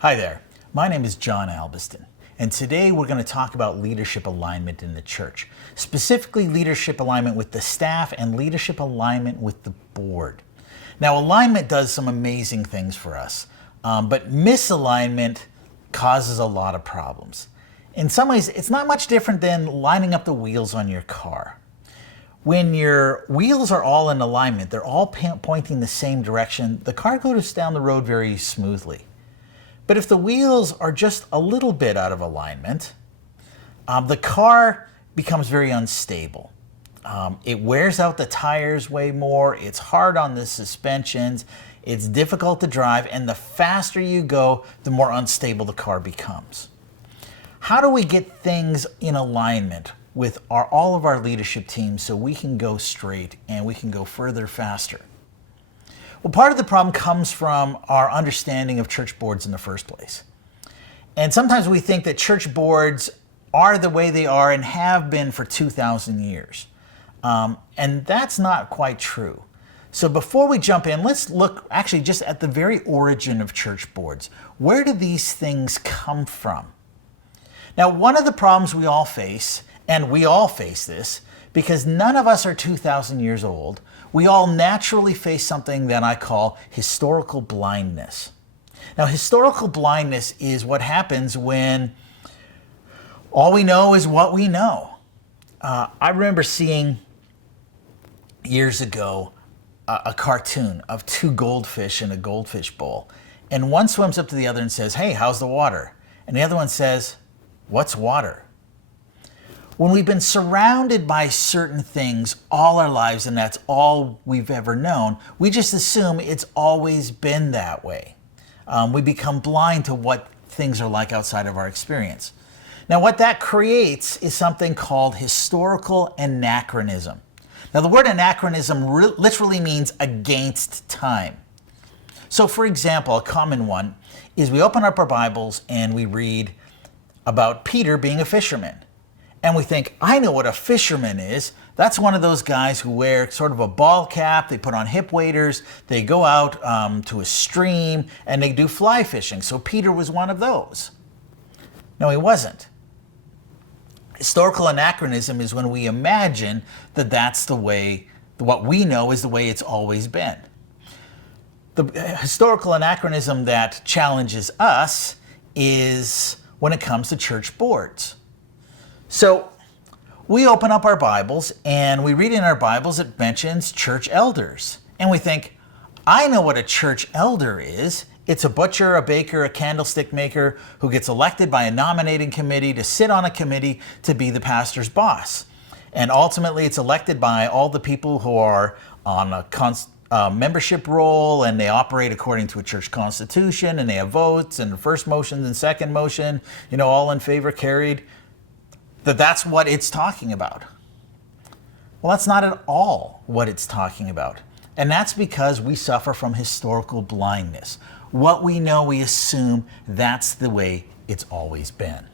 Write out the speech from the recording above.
Hi there, my name is John Albiston, and today we're going to talk about leadership alignment in the church, specifically leadership alignment with the staff and leadership alignment with the board. Now, alignment does some amazing things for us, but misalignment causes a lot of problems. In some ways, it's not much different than lining up the wheels on your car. When your wheels are all in alignment, they're all pointing the same direction, the car goes down the road very smoothly. But if the wheels are just a little bit out of alignment, the car becomes very unstable. It wears out the tires way more, it's hard on the suspensions, it's difficult to drive, and the faster you go, the more unstable the car becomes. How do we get things in alignment with all of our leadership teams so we can go straight and we can go further faster? Well, part of the problem comes from our understanding of church boards in the first place. And sometimes we think that church boards are the way they are and have been for 2,000 years. And that's not quite true. So before we jump in, let's look actually just at the very origin of church boards. Where do these things come from? Now, one of the problems we all face, and we all face this, because none of us are 2,000 years old, we all naturally face something that I call historical blindness. Now, historical blindness is what happens when all we know is what we know. I remember seeing years ago a cartoon of two goldfish in a goldfish bowl. And one swims up to the other and says, "Hey, how's the water?" And the other one says, "What's water?" When we've been surrounded by certain things all our lives and that's all we've ever known, we just assume it's always been that way. We become blind to what things are like outside of our experience. Now, what that creates is something called historical anachronism. Now, the word anachronism literally means against time. So, for example, a common one is we open up our Bibles and we read about Peter being a fisherman. And we think, I know what a fisherman is. That's one of those guys who wear sort of a ball cap, they put on hip waders, they go out to a stream, and they do fly fishing. So Peter was one of those. No, he wasn't. Historical anachronism is when we imagine that that's the way, what we know is the way it's always been. The historical anachronism that challenges us is when it comes to church boards. So we open up our Bibles and we read in our Bibles it mentions church elders. And we think, I know what a church elder is. It's a butcher, a baker, a candlestick maker who gets elected by a nominating committee to sit on a committee to be the pastor's boss. And ultimately it's elected by all the people who are on a membership roll, and they operate according to a church constitution, and they have votes and first motion and second motion, all in favor, carried. That's what it's talking about. Well, that's not at all what it's talking about. And that's because we suffer from historical blindness. What we know, we assume that's the way it's always been.